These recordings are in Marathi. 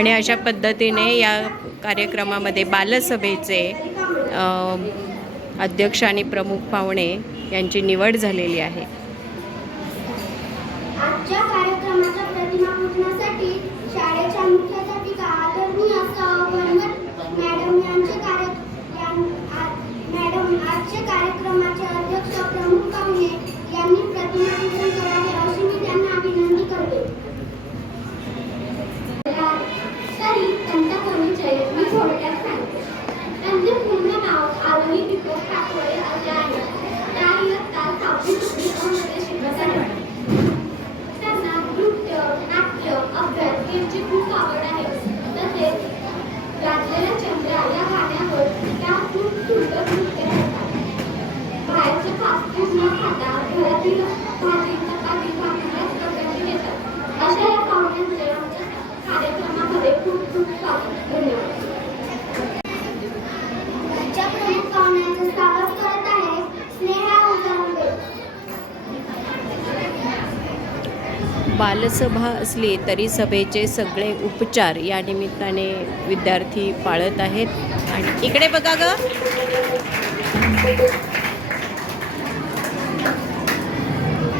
आणि अशा पद्धतीने या कार्यक्रमामध्ये बालसभेचे अध्यक्ष आणि प्रमुख पाहुणे यांची निवड झालेली आहे. just want to get असली तरी सभेचे सगळे उपचार या निमित्ताने विद्यार्थी पाळत आहेत. आणि इकडे बघा ग.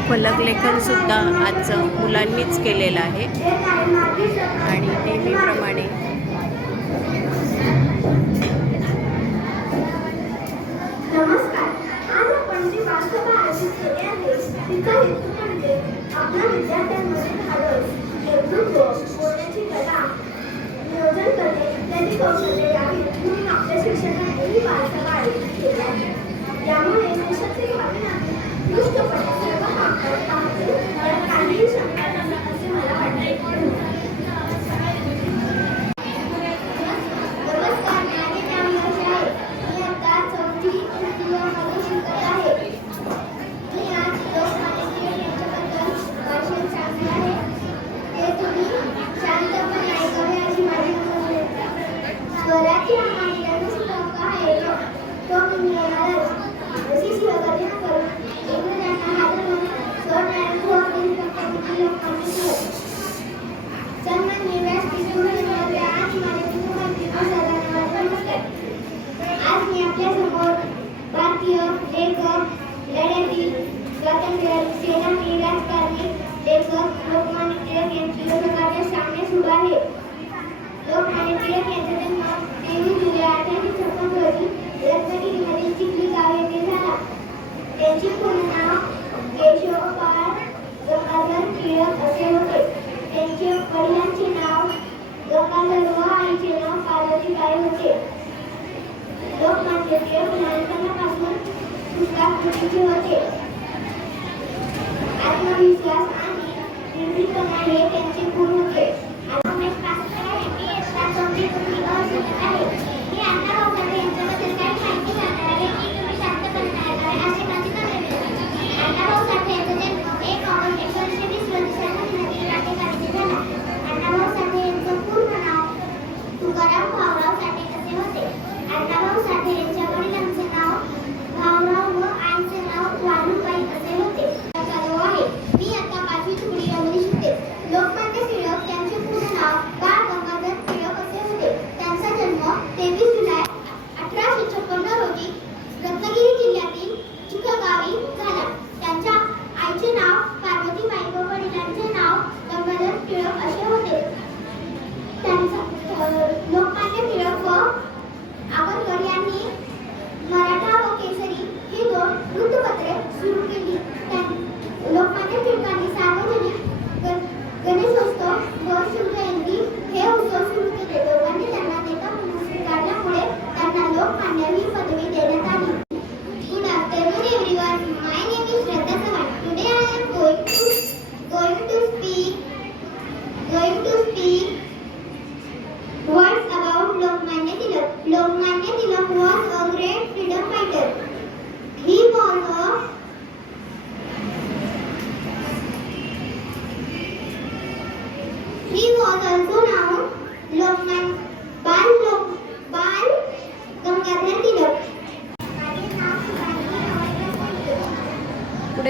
फलकलेखनसुद्धा आजचं मुलांनीच केलेलं आहे. आणि नेहमीप्रमाणे नमस्कार. आपल्या विद्यार्थ्यांमध्ये घालून बोलण्याची कला नियोजन करणे इत्यादी कौशल्य यावीत आपल्या शिक्षकांनीही वारसा आयोजित केला यामुळे देशाचे वाटणारे दृष्टपणे सर्व कामकाज पाहते काहीही योग्य लहानपणापासून कृतीचे होते आत्मविश्वास आणि निर्भीडपणा हे त्यांना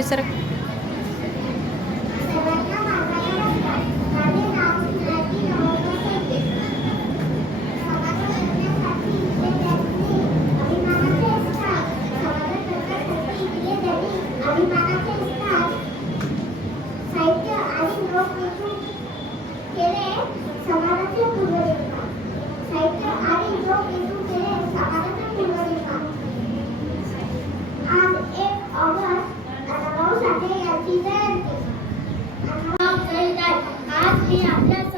ಸರ್ आपल्या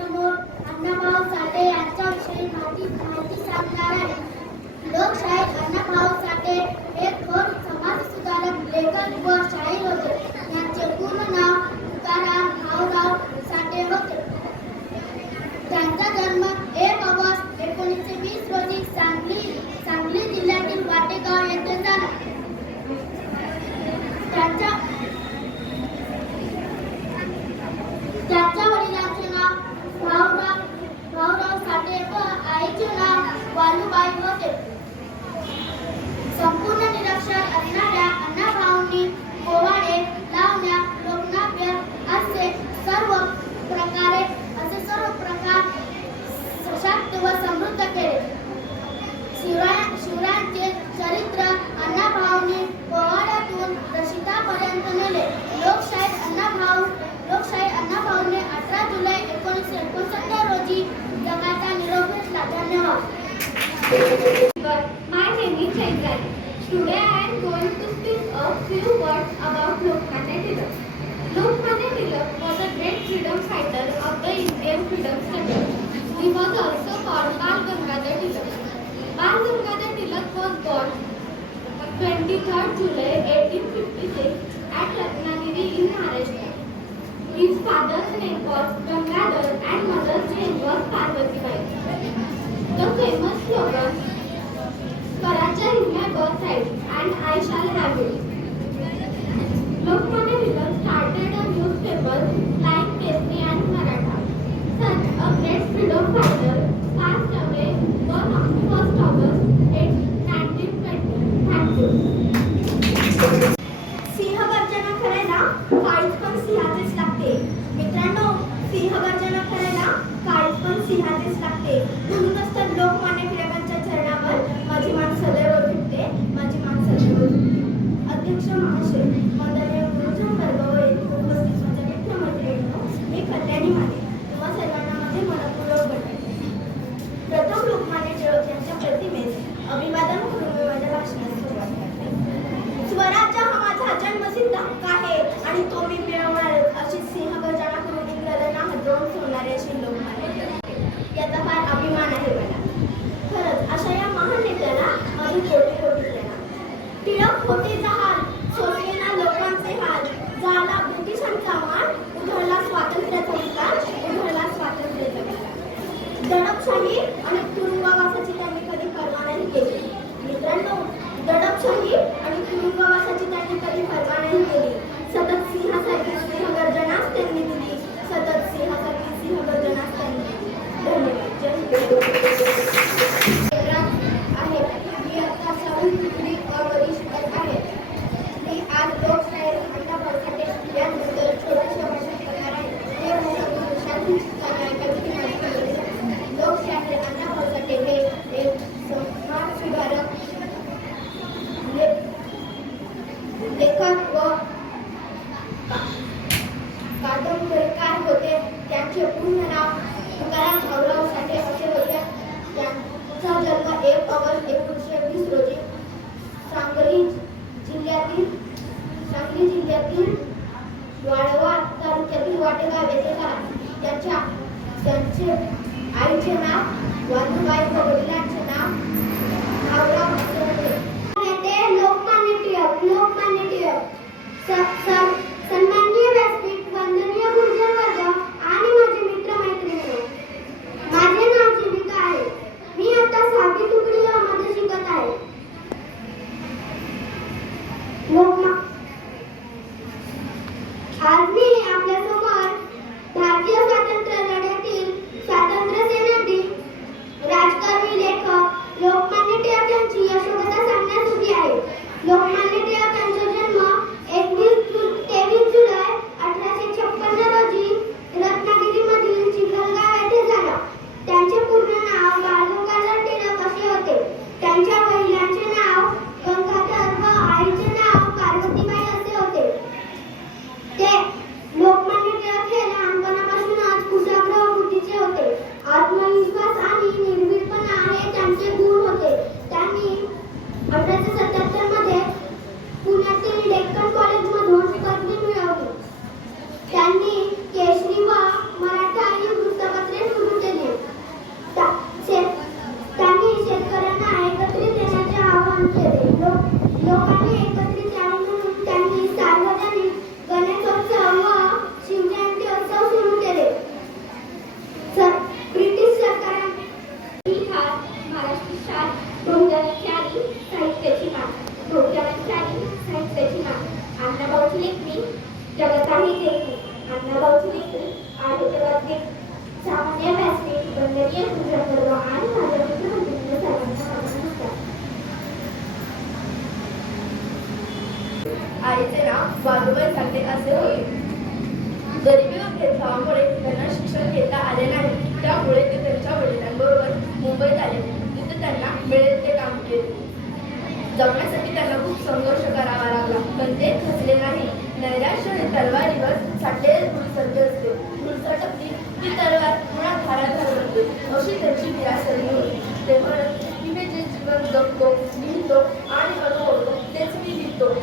name was Gangadhar and mother's name was Parvatibai. The famous slogan, Swarajya is my birthright and I shall have it. Lokmanya Tilak started a newspaper like Kesri and Maratha, such a great freedom fighter. दडपशाही आणि तुरुंगवासाची त्यांनी कधी पर्वा नाही. केली मित्रांनो दडपशाही आणि तुरुंगवासाची त्यांनी कधी पर्वा नाही आईचे नाव असे होईल. गरिबी व भेदभावामुळे त्यांना शिक्षण घेता आले नाही. त्यामुळे ते त्यांच्या वडिलांबरोबर मुंबईत आले. तिथे त्यांना मिळेल ते काम केले. जगण्यासाठी त्यांना खूप संघर्ष करावा लागला. पण ते खचले नाही. नैराश्य हे तलवारीवर साठलेले धूळसारखे असते. धूळसर ती तलवार पुन्हा धाराधार बनते. अशी त्यांची विरासरी होती. ते म्हणत की मी जे जीवन जगतो लिहितो आणि अनुभवतो तेच मी लिहितो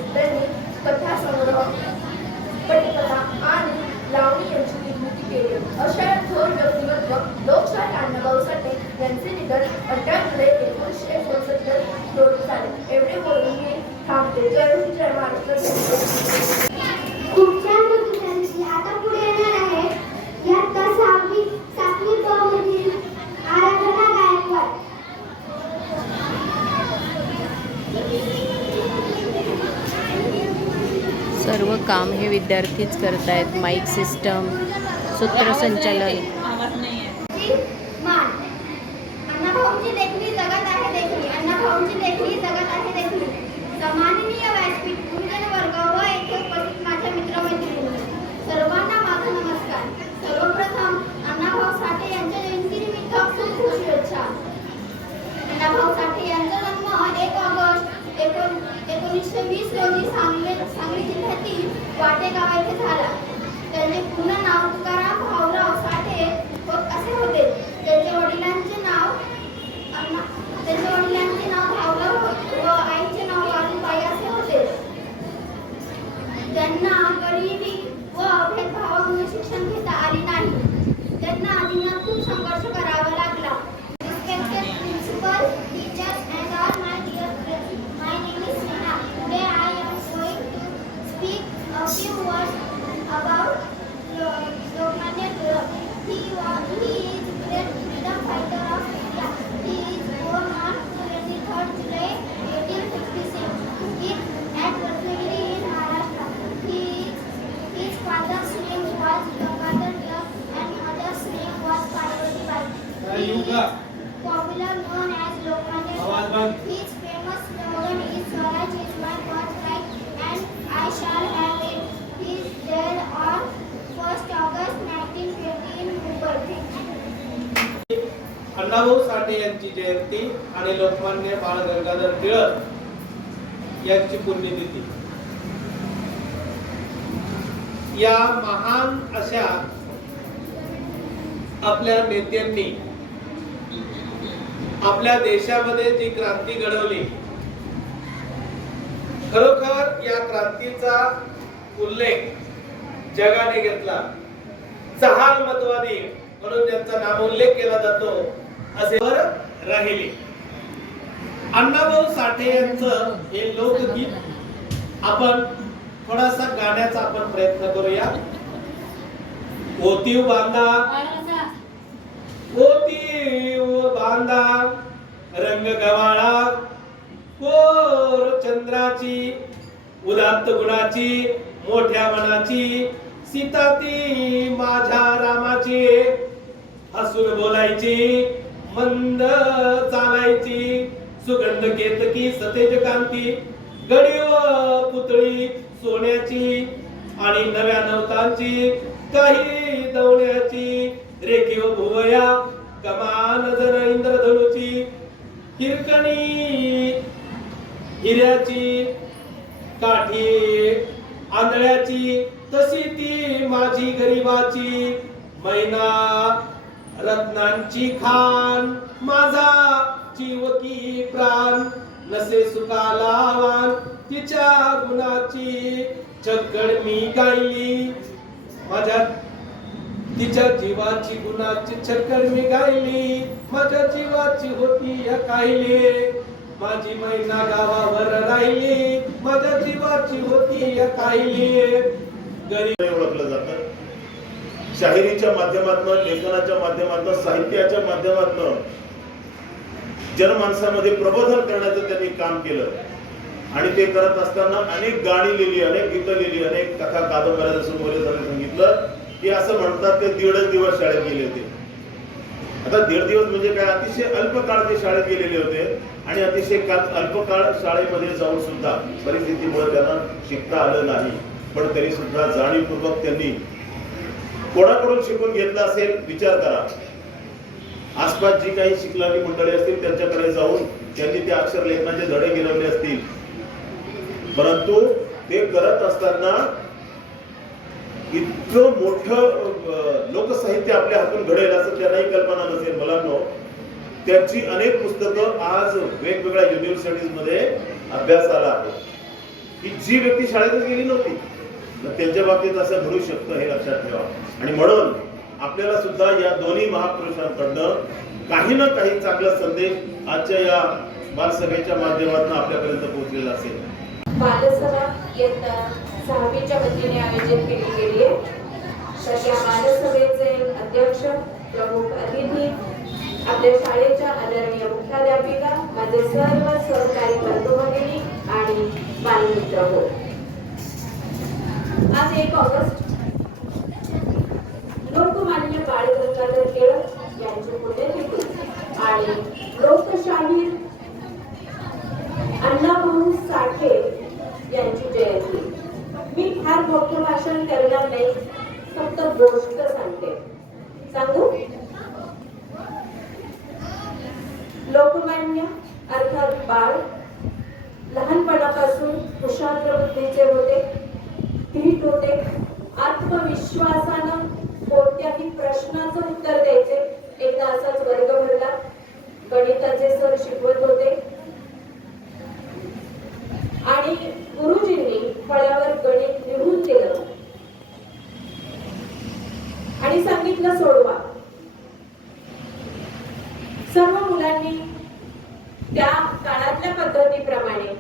कथा संग्रह पटकथा आणि लावणी यांची निर्मिती केली. अशा थोर व्यक्तिमत्व लोकशाही अण्णाभाऊ साठे यांचे निधन अठरा जुलै एकोणीसशे एकोणसत्तर रोजी झाले. एवढे बोलून मी थांबते. जय हिंद जय महाराष्ट्र खूप छान होती त्यांची आता पुढे येणार आहे इयत्ता सहावी सातवी ब मधील आराधना गायकवाड सर्व काम हे विद्यार्थीच करत आहेत माईक सिस्टम सूत्रसंचालन मान अण्णाभाऊंची लेखणी जगत आहे देखणी अण्णाभाऊंची लेखणी जगत आहे देखणी सन्माननीय व्यासपीठ गुरुजन वर्ग व येथे उपस्थित माझ्या मित्रमैत्रिणी सर्वांना माझा नमस्कार सर्वप्रथम अण्णाभाऊ साठे यांच्या जयंतीनिमित्त खूप खूप शुभेच्छा अण्णाभाऊ साठे यांचा जन्म एक ऑगस्ट एकोण एकोणीसशे वीस रोजी सांगली सांगली जिल्ह्यातील वाटे गाव issue was about Lok Lokmanya Tilak. He was he Annabhau Sathe यांची जयंती आणि लोकमान्य बाळ गंगाधर टिळक यांची पुण्यतिथी. या महान अशा आपल्या नेत्यांनी आपल्या देशामध्ये जी क्रांती घडवली खरोखर या क्रांतीचा उल्लेख जगाने घेतला. जहाल मतवादी म्हणून त्यांचा नामोल्लेख केला जातो असे वर राहिले. अण्णाभाऊ साठे यांचं हे लोकगीत आपण थोडासा गाण्याचा आपण प्रयत्न करूया. ओतीव बांधा. ओतीव बांधा. रंग गवाळा. कोर चंद्राची. उदात्त गुणाची. मोठ्या मनाची. सीता ती माझ्या रामाची. हसून बोलायची. मंद चालायची. सुगंध केतकी सतेज कांती गडीव पुतळी सोन्याची आणि नव्या नवतांची. काही दवण्याची रेखीव भुवया कमान जर इंद्रधनुची. हिरकणी हिऱ्याची काठी आंधळ्याची. तशी ती माझी गरिबाची. मैना रत्नांची खान माझा जीवकी प्राण. नसे सुखाला तिच्या गुणाची. चक्कड मी गायली माझ्या तिच्या जीवाची गुणाची चक्कर मी गायली. माझ्या जीवाची होती या कायली. माझी मैना गावावर राहिली माझ्या जीवाची होती या कायली. गरीब ओळखलं जातं. शाहिरीच्या माध्यमातून लेखनाच्या माध्यमातून साहित्याच्या माध्यमातून जनमानसामध्ये प्रबोधन करण्याचं त्यांनी काम केलं. आणि ते करत असताना अनेक गाणी लिहिली अनेक गीतं लिहिली अनेक कथा कादंबऱ्या जसं मोरे झालं सांगितलं की असं म्हणतात ते दीडच दिवस शाळेत गेले होते. आता दीड दिवस म्हणजे काय? अतिशय अल्प काळ ते शाळेत गेलेले होते आणि अतिशय काळ अल्प काळ शाळेमध्ये जाऊन सुद्धा परिस्थितीमुळे त्यांना शिकता आलं नाही. पण तरी सुद्धा जाणीवपूर्वक त्यांनी कोणाकडून शिकून घेतलं असेल विचार करा. आसपास जी काही शिकणारी मंडळी असतील त्यांच्याकडे जाऊन त्यांनी ते अक्षर लेखनाचे धडे गिरवले असतील. परंतु ते करत असताना इतकं मोठं लोकसाहित्य आपल्या हातून घडेल असं त्यांनाही कल्पना नसेल मुलांनो. त्यांची अनेक पुस्तकं आज वेगवेगळ्या युनिव्हर्सिटीजमध्ये अभ्यासाला आहे की जी व्यक्ती शाळेतच गेली नव्हती. तर त्यांच्या बाबतीत असं घडू शकतं हे लक्षात ठेवा. आणि म्हणून आपल्याला सुद्धा या दोन्ही महापुरुषांकडनं काही ना काही चांगला संदेश आजच्या या बालसभेच्या माध्यमातून आपल्यापर्यंत पोहोचलेला असेल. बालसभा इयत्ता सहावीच्या वतीने आयोजित केली गेली आहे. तर त्या बालसभेचे अध्यक्ष प्रमुख अतिथी आपल्या शाळेच्या आदरणीय मुख्याध्यापिका माझे सर्व सहकारी बंधू भगिनी आणि बालमित्र हो. आज एक ऑगस्ट. लोकमान्य बाळ गंगाधर टिळक यांची पुण्यतिथी आणि लोकशाहीर अण्णाभाऊ साठे यांची जयंती. मी फार मोठं भाषण करणार नाही फक्त गोष्ट सांगते. सांगू लोकमान्य अर्थात बाळ लहानपणापासून कुशाग्र बुद्धीचे होते धीट होते आत्मविश्वासानं कोणत्याही प्रश्नाचं उत्तर द्यायचे एकदा असाच वर्ग भरला गणिताचे सर शिकवत होते आणि गुरुजींनी फळ्यावर गणित लिहून दिलं आणि सांगितलं सोडवा मुलांनी त्या काळातल्या पद्धतीप्रमाणे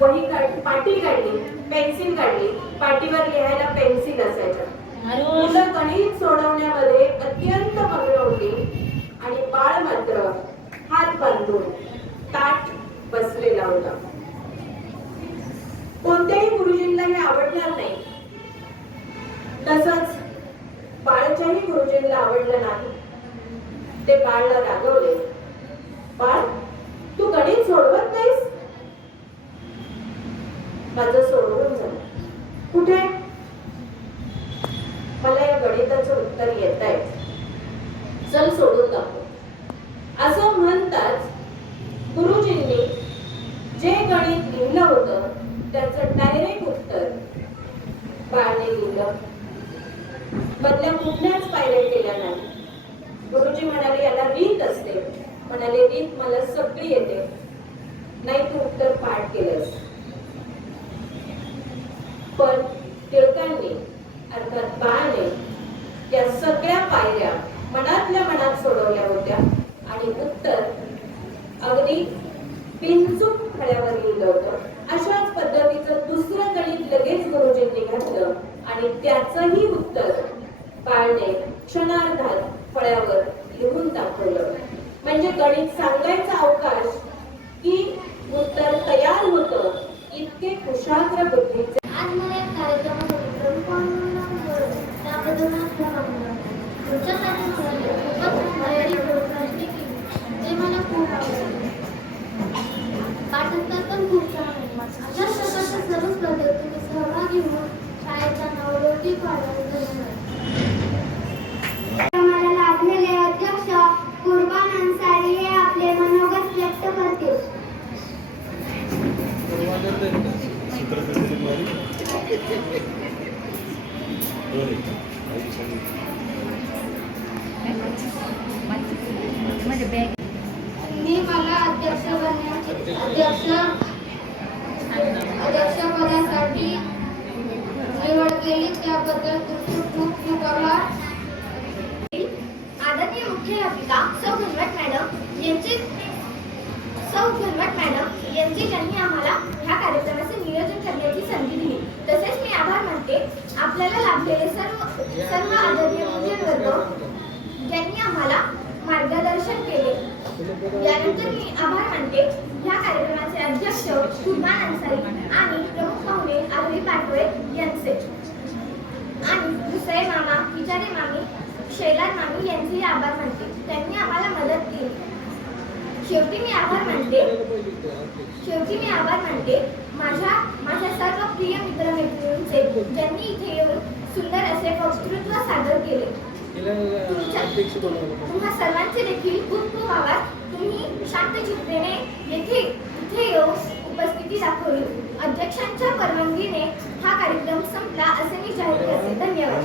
वही काढ पाटी काढली पेन्सिल काढली पाटीवर लिहायला पेन्सिल असायच्या मुलं गणित सोडवण्यामध्ये अत्यंत मग्न होती आणि बाळ मात्र हात बांधून ताट बसलेला होता. कोणत्याही गुरुजींना हे आवडणार नाही. तसंच बाळच्याही गुरुजींना आवडलं नाही. ते बाळला रागवले. बाळ तू गणित सोडवत नाहीस? माझं सोडवून झालं कुठे? मला या गणिताचं उत्तर येत आहे. चल सोडून दाखव. असं म्हणताच गुरुजींनी जे गणित लिहिलं होतं त्याचं डायरेक्ट उत्तर बाळने लिहिलं मधल्या कुठल्याच पायऱ्या केल्या नाही गुरुजी म्हणाले याला रीत असते म्हणाले रीत मला सगळी येते. नाही तू उत्तर पाठ केलंस. पण टिळकांनी अर्थात बाळाने या सगळ्या पायऱ्या मनातल्या मनात सोडवल्या होत्या आणि उत्तर अगदी पिंचूक फळ्यावर लिहिलं होतं. अशाच पद्धतीचं दुसरं गणित लगेच गुरुजींनी घातलं आणि त्याचंही उत्तर बाळने क्षणार्धात फळ्यावर लिहून दाखवलं. म्हणजे गणित सांगायचा अवकाश की उत्तर तयार होत इतके कुशाग्र बुद्धीचे. आज मला मला ते मला पाठांतर पण खूप छान होते प्रकारच्या सर्व स्पर्धेत तुम्ही सहभागी होऊन शाळेचा नावलौकिक वाढवून धन्यवाद आम्हाला लाभलेले अध्यक्ष कुर्बान अन्सारी हे आपले मनोगत व्यक्त करतील मी मला अध्यक्ष बनण्याची अध्यक्ष अध्यक्षपदासाठी निवड केली त्याबद्दल तुमचे खूप खूप आभार. आदरणीय मुख्याध्यापिका सौ घनवट मॅडम यांची सौ घनवट मॅडम यांची ज्यांनी आम्हाला ह्या कार्यक्रमाचे नियोजन करण्याची संधी दिली तसेच मी आपल्याला लाभलेले सर्व सर्व आदरणीय मुलीन म्हणजे वर्ग. ज्यांनी आम्हाला मार्गदर्शन केले. यानंतर मी आभार मानते. या कार्यक्रमाचे अध्यक्ष कुर्बान अन्सारी आणि प्रमुख पाहुणे आरवी पाटोळे यांचे. आणि दुसरे मामा विचारे मामी शैलार मामी यांचेही आभार मानते. त्यांनी आम्हाला मदत केली. शेवटी मी आभार मानते. शेवटी मी आभार मानते. माझ्या माझ्या सर्व प्रिय मित्रमैत्रिणींचे ज्यांनी इथे येऊन सुंदर असे वक्तृत्व सादर केले. तुम्हा सर्वांचे देखील खूप खूप आभार. तुम्ही शांत चित्तेने येथे इथे येऊन उपस्थिती दाखवली. अध्यक्षांच्या परवानगीने हा कार्यक्रम संपला असे मी जाहीर करते. धन्यवाद.